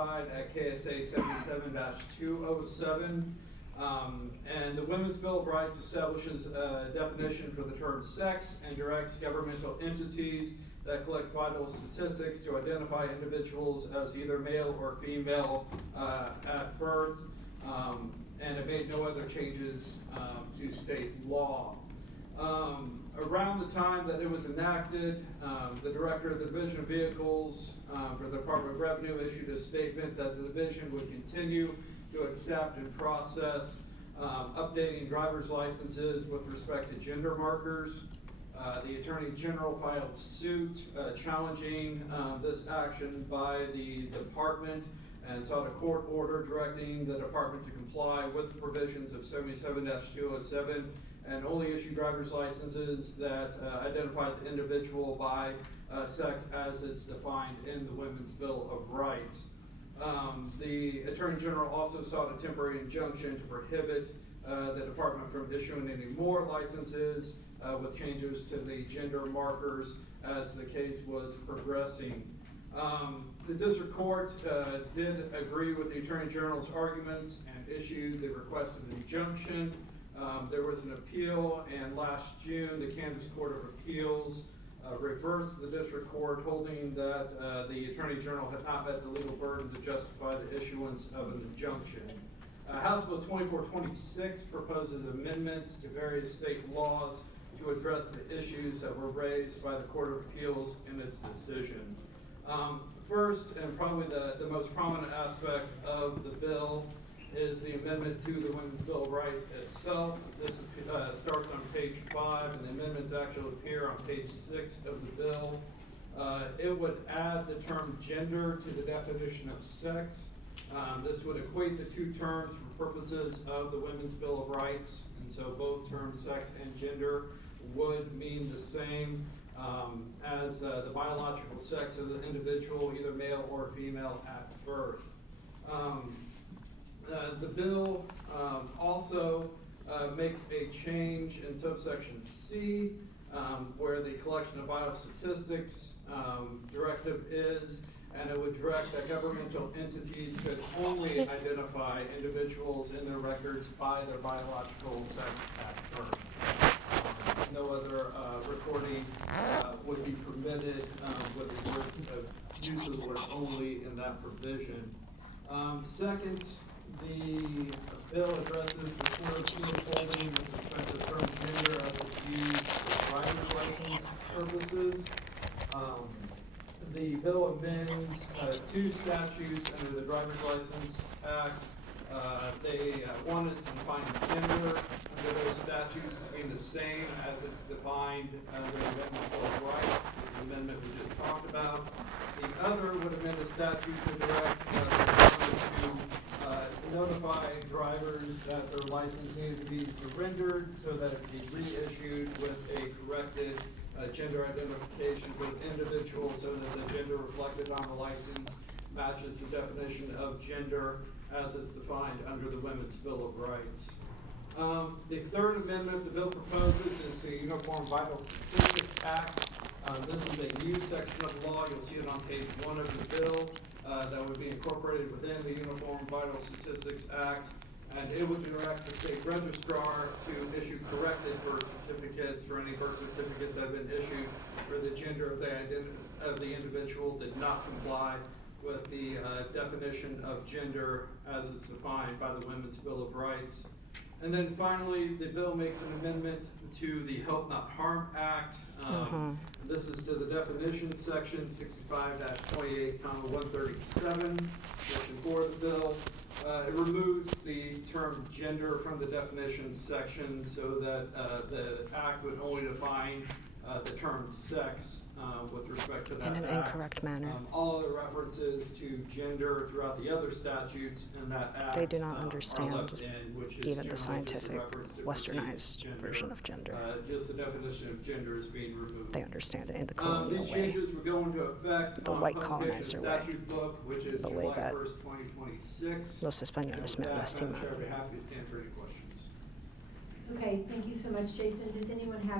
codified at KSA 77-207. And the Women's Bill of Rights establishes a definition for the term sex and directs governmental entities that collect vital statistics to identify individuals as either male or female at birth, and it made no other changes to state law. Around the time that it was enacted, the director of the Division of Vehicles for the Department of Revenue issued a statement that the division would continue to accept and process updating driver's licenses with respect to gender markers. The Attorney General filed suit challenging this action by the department and sought a court order directing the department to comply with the provisions of 77-207 and only issue driver's licenses that identify the individual by sex as it's defined in the Women's Bill of Rights. The Attorney General also sought a temporary injunction to prohibit the department from issuing any more licenses with changes to the gender markers as the case was progressing. The district court did agree with the Attorney General's arguments and issued the requested injunction. There was an appeal, and last June, the Kansas Court of Appeals reversed the district court, holding that the Attorney General had not met the legal burden to justify the issuance of an injunction. House Bill 2426 proposes amendments to various state laws to address the issues that were raised by the Court of Appeals in its decision. First, and probably the most prominent aspect of the bill, is the amendment to the Women's Bill of Rights itself. This starts on page 5, and the amendments actually appear on page 6 of the bill. It would add the term gender to the definition of sex. This would equate the two terms for purposes of the Women's Bill of Rights, and so both terms, sex and gender, would mean the same as the biological sex of the individual, either male or female at birth. The bill also makes a change in subsection C, where the collection of vital statistics directive is, and it would direct that governmental entities could only identify individuals in their records by their biological sex at birth. No other recording would be permitted with the word use of the word only in that provision. Second, the bill addresses the Court of Appeals holding with respect to the term gender as it's used for driver's license purposes. The bill amends two statutes under the Driver's License Act. One is to define gender under those statutes to be the same as it's defined under the Women's Bill of Rights, the amendment we just talked about. The other would amend the statute to direct the government to notify drivers that their license needs to be surrendered so that it be reissued with a corrected gender identification for the individual so that the gender reflected on the license matches the definition of gender as it's defined under the Women's Bill of Rights. The third amendment the bill proposes is the Uniform Vital Statistics Act. This is a new section of the law. You'll see it on page 1 of the bill that would be incorporated within the Uniform Vital Statistics Act. And it would direct the state registrar to issue corrected birth certificates for any birth certificate that have been issued where the gender of the individual did not comply with the definition of gender as it's defined by the Women's Bill of Rights. And then finally, the bill makes an amendment to the Help Not Harm Act. This is to the definition section 65-28-137, section 4 of the bill. It removes the term gender from the definition section so that the act would only define the term sex with respect to that in an act. Incorrect manner. All other references to gender throughout the other statutes in that act They do not are understand left in, which is even the generally just a scientific, reference to westernized perceived version of gender. Just the definition of gender is being removed. They understand it in the colonial These way. changes will go into effect The on white publication of colonizer way. statute book, which is The way July that 1st, 2026. Los Españoles And me with that, Madam Chair, I'd be lastimaron. happy to stand for any questions. Okay, thank you so much, Jason. Does anyone have